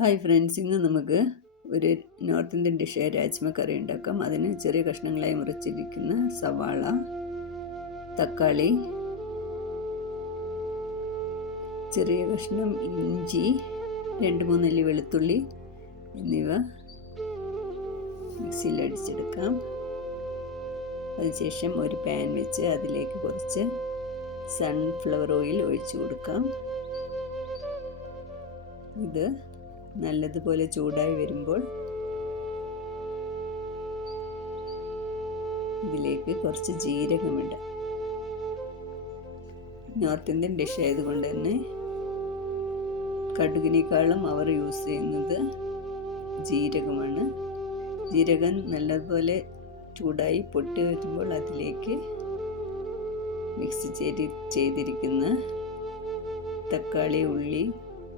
Hi friends, ഇന്ന് നമുക്ക് ഒരു നോർത്ത് ഇന്ത്യൻ ഡിഷായ രാജ്മ കറി ഉണ്ടാക്കാം. അതിന് ചെറിയ കഷ്ണങ്ങളായി മുറിച്ചിരിക്കുന്ന സവാള, തക്കാളി, ചെറിയ കഷ്ണം ഇഞ്ചി, 2-3 അല്ലി വെളുത്തുള്ളി എന്നിവ മിക്സിയിൽ അടിച്ചെടുക്കാം. അതിനുശേഷം ഒരു പാൻ വെച്ച് അതിലേക്ക് കുറച്ച് സൺഫ്ലവർ ഓയിൽ ഒഴിച്ചു കൊടുക്കാം. ഇത് നല്ലതുപോലെ ചൂടായി വരുമ്പോൾ ഇതിലേക്ക് കുറച്ച് ജീരകമിടാം. നോർത്ത് ഇന്ത്യൻ ഡിഷ് ആയതുകൊണ്ട് തന്നെ കടുകിനേക്കാളും അവർ യൂസ് ചെയ്യുന്നത് ജീരകമാണ്. ജീരകം നല്ലതുപോലെ ചൂടായി പൊട്ടി വരുമ്പോൾ അതിലേക്ക് മിക്സ് ചെയ്തിരിക്കുന്ന തക്കാളി, ഉള്ളി,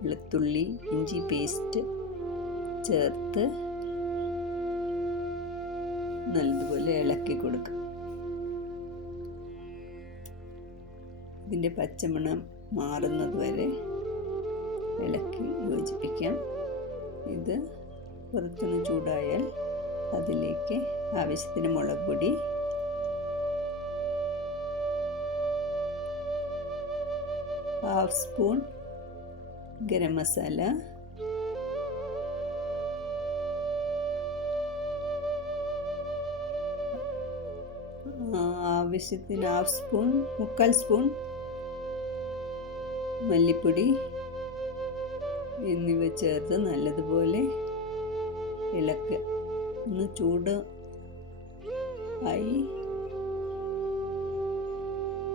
വെളുത്തുള്ളി, ഇഞ്ചി പേസ്റ്റ് ചേർത്ത് നല്ലതുപോലെ ഇളക്കി കൊടുക്കാം. ഇതിൻ്റെ പച്ചമണം മാറുന്നത് വരെ ഇളക്കി യോജിപ്പിക്കാം. ഇത് പുറത്തുനിന്ന് ചൂടായാൽ അതിലേക്ക് ആവശ്യത്തിന് മുളക് പൊടി, ഹാഫ് സ്പൂൺ ഗരം മസാല, ആവശ്യത്തിന് മുക്കാൽ സ്പൂൺ മല്ലിപ്പൊടി എന്നിവ ചേർത്ത് നല്ലതുപോലെ ഇളക്കുക. ഒന്ന് ചൂടായി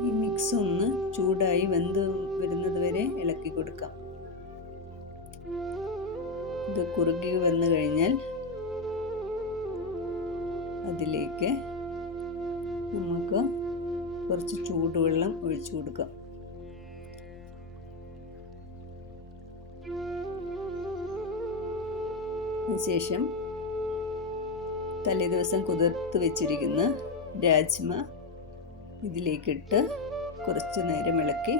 ഈ മിക്സ് ഒന്ന് ചൂടായി വെന്ത് വരുന്നത് വരെ ഇളക്കി കൊടുക്കാം. ഇത് കുറുകി വന്നു കഴിഞ്ഞാൽ അതിലേക്ക് നമുക്ക് കുറച്ച് ചൂടുവെള്ളം ഒഴിച്ചു കൊടുക്കാം. അതിനുശേഷം തലേദിവസം കുതിർത്ത് വെച്ചിരിക്കുന്ന രാജ്മ ഇതിലേക്കിട്ട് കുറച്ച് നേരം ഇളക്കി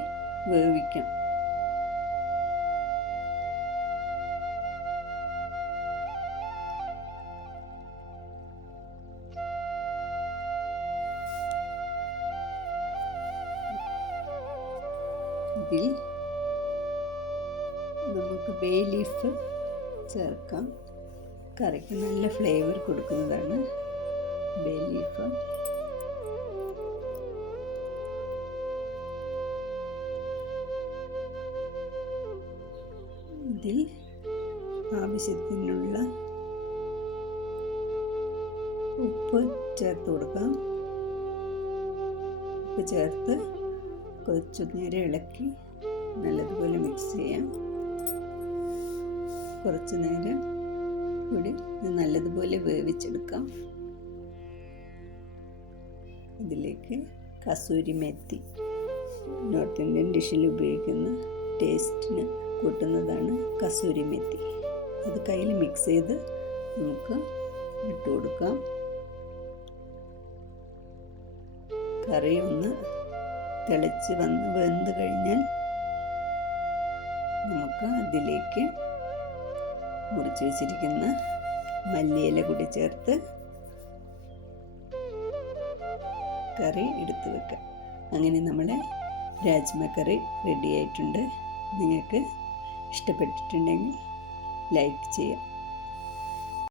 വേവിക്കാം. ഇതിൽ നമുക്ക് ബേ ലീഫ് ചേർക്കാം. കറിക്ക് നല്ല ഫ്ലേവർ കൊടുക്കുന്നതാണ് ബേ ലീഫ്. ഇതിൽ ആവശ്യത്തിനുള്ള ഉപ്പ് ചേർത്ത് കൊടുക്കാം. ഉപ്പ് ചേർത്ത് കുറച്ചു നേരം ഇളക്കി നല്ലതുപോലെ മിക്സ് ചെയ്യാം. കുറച്ച് നേരം കൂടി ഇത് നല്ലതുപോലെ വേവിച്ചെടുക്കാം. ഇതിലേക്ക് കസൂരി മെത്തി, നോർത്ത് ഇന്ത്യൻ ഡിഷിൽ ഉപയോഗിക്കുന്ന ടേസ്റ്റിന് കൂട്ടുന്നതാണ് കസൂരി മെത്തി. അത് കയ്യിൽ മിക്സ് ചെയ്ത് നമുക്ക് ഇട്ട് കൊടുക്കാം. കറി ഒന്ന് തിളച്ച് വെന്ത് കഴിഞ്ഞാൽ നമുക്ക് അതിലേക്ക് മുറിച്ച് വെച്ചിരിക്കുന്ന മല്ലിയില കൂടി ചേർത്ത് കറി എടുത്ത് വെക്കാം. അങ്ങനെ നമ്മുടെ രാജ്മ കറി റെഡി ആയിട്ടുണ്ട്. നിങ്ങൾക്ക് ഇഷ്ടപ്പെട്ടിട്ടുണ്ടെങ്കിൽ ലൈക്ക് ചെയ്യുക.